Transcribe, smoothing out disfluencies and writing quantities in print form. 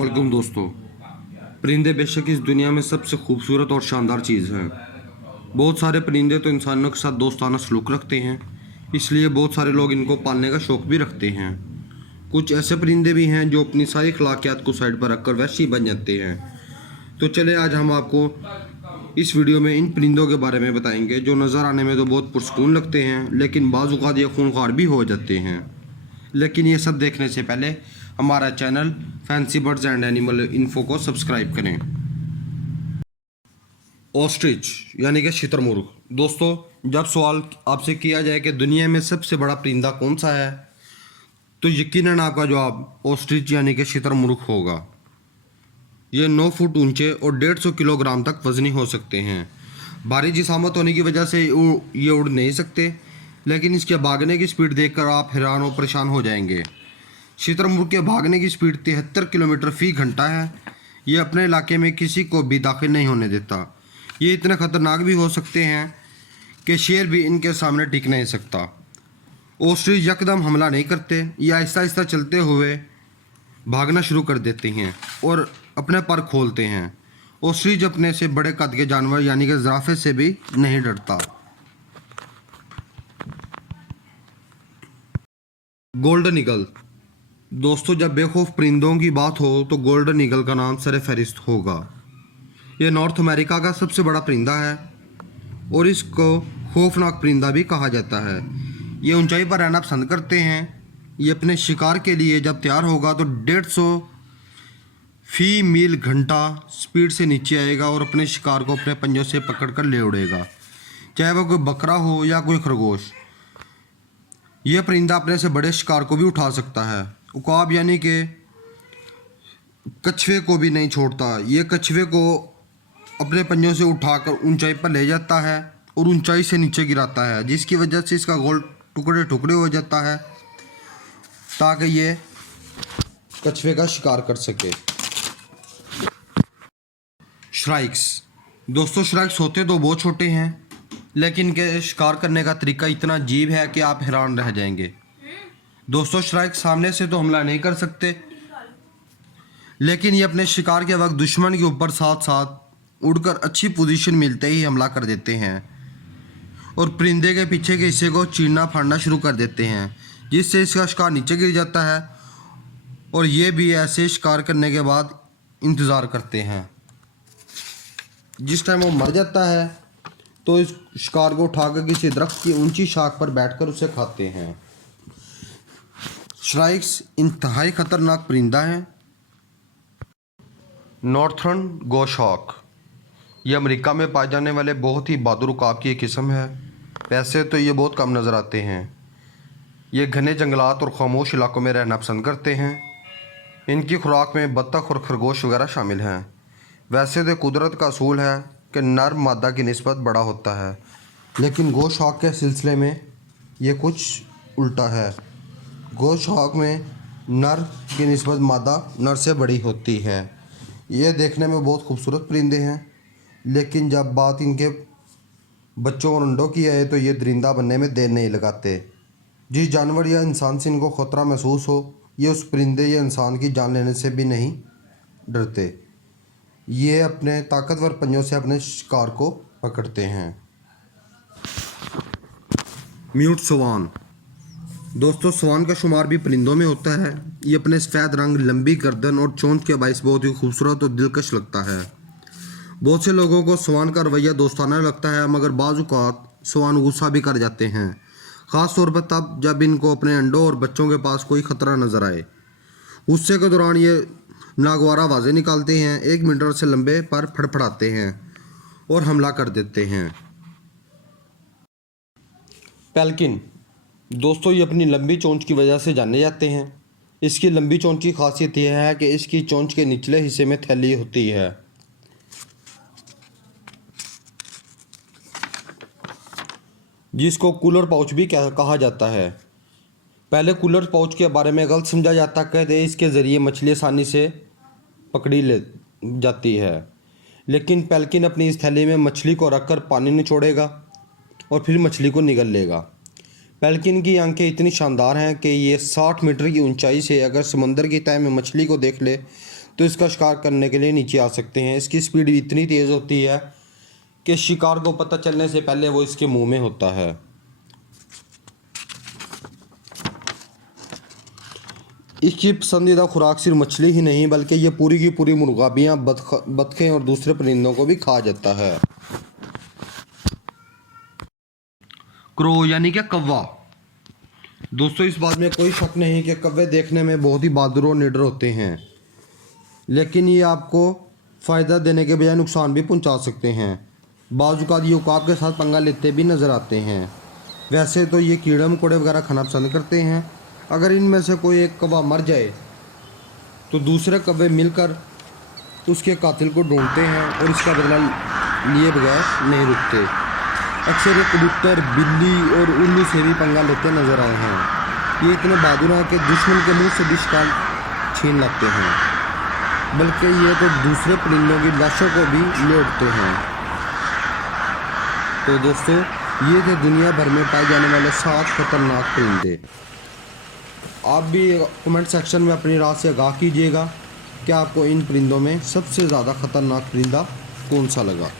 अस्सलामुअलैकुम दोस्तों। परिंदे बेशक इस दुनिया में सबसे खूबसूरत और शानदार चीज़ हैं। बहुत सारे परिंदे तो इंसानों के साथ दोस्ताना सलूक रखते हैं, इसलिए बहुत सारे लोग इनको पालने का शौक़ भी रखते हैं। कुछ ऐसे परिंदे भी हैं जो अपनी सारी अखलाकियात को साइड पर रखकर वैसे ही बन जाते हैं। तो चले आज हम आपको इस वीडियो में इन परिंदों के बारे में बताएंगे जो नज़र आने में तो बहुत पुरस्कून लगते हैं, लेकिन बाज़ औक़ात ये खूंखार भी हो जाते हैं। लेकिन ये सब देखने से पहले हमारा channel fancy birds and animal info को सब्सक्राइब करें। ऑस्ट्रिच यानी कि शुतुरमुर्ग। दोस्तों, जब सवाल आपसे किया जाए कि दुनिया में सबसे बड़ा परिंदा कौन सा है, तो यकीनन आपका जवाब ऑस्ट्रिच यानी कि शुतुरमुर्ग होगा। ये 9 फुट ऊंचे और 150 किलोग्राम तक वजनी हो सकते हैं। भारी जिसामत होने की वजह से ये उड़ नहीं सकते, लेकिन इसके भागने की स्पीड देखकर आप हैरान और परेशान हो जाएंगे। शुतुरमुर्ग के भागने की स्पीड 73 किलोमीटर फी घंटा है। ये अपने इलाके में किसी को भी दाखिल नहीं होने देता। ये इतने ख़तरनाक भी हो सकते हैं कि शेर भी इनके सामने टिक नहीं सकता। ऑस्ट्रिच यकदम हमला नहीं करते, ये आहिस्ता आहिस्ता चलते हुए भागना शुरू कर देते हैं और अपने पर खोलते हैं। ऑस्ट्रिच अपने से बड़े कद के जानवर यानी कि ज़राफ़े से भी नहीं डरता। Golden eagle. दोस्तों, जब बेखौफ परिंदों की बात हो तो गोल्डन ईगल का नाम सर फहरिस्त होगा। ये नॉर्थ अमेरिका का सबसे बड़ा परिंदा है और इसको खौफनाक परिंदा भी कहा जाता है। ये ऊंचाई पर रहना पसंद करते हैं। ये अपने शिकार के लिए जब तैयार होगा तो 150 फी मील घंटा स्पीड से नीचे आएगा और अपने शिकार को अपने पंजों से पकड़कर ले उड़ेगा, चाहे वह कोई बकरा हो या कोई खरगोश। यह परिंदा अपने से बड़े शिकार को भी उठा सकता है। उकाब यानी कि कछुए को भी नहीं छोड़ता। ये कछुए को अपने पंजों से उठाकर ऊंचाई पर ले जाता है और ऊंचाई से नीचे गिराता है, जिसकी वजह से इसका गोल टुकड़े टुकड़े हो जाता है ताकि ये कछुए का शिकार कर सके। श्राइक्स। दोस्तों, श्राइक्स होते तो बहुत छोटे हैं, लेकिन इनके शिकार करने का तरीका इतना अजीब है कि आप हैरान रह जाएंगे। दोस्तों, श्राइक सामने से तो हमला नहीं कर सकते, लेकिन ये अपने शिकार के वक्त दुश्मन के ऊपर साथ साथ उड़कर अच्छी पोजीशन मिलते ही हमला कर देते हैं और परिंदे के पीछे के हिस्से को चीरना फाड़ना शुरू कर देते हैं, जिससे इसका शिकार नीचे गिर जाता है और ये भी ऐसे शिकार करने के बाद इंतज़ार करते हैं। जिस टाइम वो मर जाता है तो इस शिकार को उठाकर किसी दरख्त की ऊंची शाख पर बैठकर उसे खाते हैं। श्राइक्स इंतहाई खतरनाक परिंदा है। नॉर्थर्न गोशहॉक। यह अमेरिका में पाए जाने वाले बहुत ही बहादुर उकाब की एक किस्म है। वैसे तो ये बहुत कम नज़र आते हैं। ये घने जंगलात और खामोश इलाकों में रहना पसंद करते हैं। इनकी खुराक में बत्तख और खरगोश वगैरह शामिल हैं। वैसे तो कुदरत का असूल है कि नर मादा की निस्बत बड़ा होता है, लेकिन गोशहॉक के सिलसिले में ये कुछ उल्टा है। गोशहॉक में नर की निस्बत मादा नर से बड़ी होती है। ये देखने में बहुत खूबसूरत परिंदे हैं, लेकिन जब बात इनके बच्चों और अंडों की है तो ये दरिंदा बनने में देर नहीं लगाते। जिस जानवर या इंसान से इनको ख़तरा महसूस हो, ये उस परिंदे या इंसान की जान लेने से भी नहीं डरते। ये अपने ताकतवर पंजों से अपने शिकार को पकड़ते हैं। म्यूट स्वान। दोस्तों, स्वान का शुमार भी परिंदों में होता है। ये अपने सफ़ेद रंग, लंबी गर्दन और चोंच के बायस बहुत ही खूबसूरत और दिलकश लगता है। बहुत से लोगों को स्वान का रवैया दोस्ताना लगता है, मगर बाज़ औक़ात स्वान गुस्सा भी कर जाते हैं, ख़ास तौर पर तब जब इनको अपने अंडों और बच्चों के पास कोई ख़तरा नज़र आए। गुस्से के दौरान ये नागवार आवाज़ें निकालते हैं, 1 मीटर से लंबे पर फड़फड़ाते हैं और हमला कर देते हैं। पेल्किन। दोस्तों, ये अपनी लंबी चोंच की वजह से जाने जाते हैं। इसकी लंबी चोंच की खासियत यह है कि इसकी चोंच के निचले हिस्से में थैली होती है, जिसको कूलर पाउच भी कहा जाता है। पहले कूलर पाउच के बारे में गलत समझा जाता, कहते इसके ज़रिए मछली आसानी से पकड़ी ले जाती है, लेकिन पेल्किन अपनी इस थैली में मछली को रखकर पानी निचोड़ेगा और फिर मछली को निगल लेगा। पेल्किन की आंखें इतनी शानदार हैं कि ये 60 मीटर की ऊंचाई से अगर समंदर की तह में मछली को देख ले तो इसका शिकार करने के लिए नीचे आ सकते हैं। इसकी स्पीड इतनी तेज़ होती है कि शिकार को पता चलने से पहले वो इसके मुंह में होता है। इसकी पसंदीदा खुराक सिर्फ मछली ही नहीं बल्कि ये पूरी की पूरी मुर्गाबियाँ, बतखें और दूसरे परिंदों को भी खा जाता है। क्रो यानी कि कौवा। दोस्तों, इस बात में कोई शक नहीं कि कौवे देखने में बहुत ही बहादुर और निडर होते हैं, लेकिन ये आपको फ़ायदा देने के बजाय नुकसान भी पहुंचा सकते हैं। बाज़ औक़ात ये उकाब के साथ पंगा लेते भी नज़र आते हैं। वैसे तो ये कीड़े मकोड़े वगैरह खाना पसंद करते हैं। अगर इनमें से कोई एक कौवा मर जाए तो दूसरे कौवे मिलकर उसके कातिल को ढूंढते हैं और इसका बदला लिए बगैर नहीं रुकते। अक्सर ये कबूतर, बिल्ली और उल्लू से भी पंगा लेते नजर आए हैं। ये इतने बहादुर हैं कि दुश्मन के मुंह से भी शिकार छीन लाते हैं, बल्कि ये तो दूसरे परिंदों की लाशों को भी लौटते हैं। तो दोस्तों, ये थे दुनिया भर में पाए जाने वाले 7 खतरनाक परिंदे। आप भी कमेंट सेक्शन में अपनी राय से आगाह कीजिएगा कि आपको इन परिंदों में सबसे ज़्यादा खतरनाक परिंदा कौन सा लगा।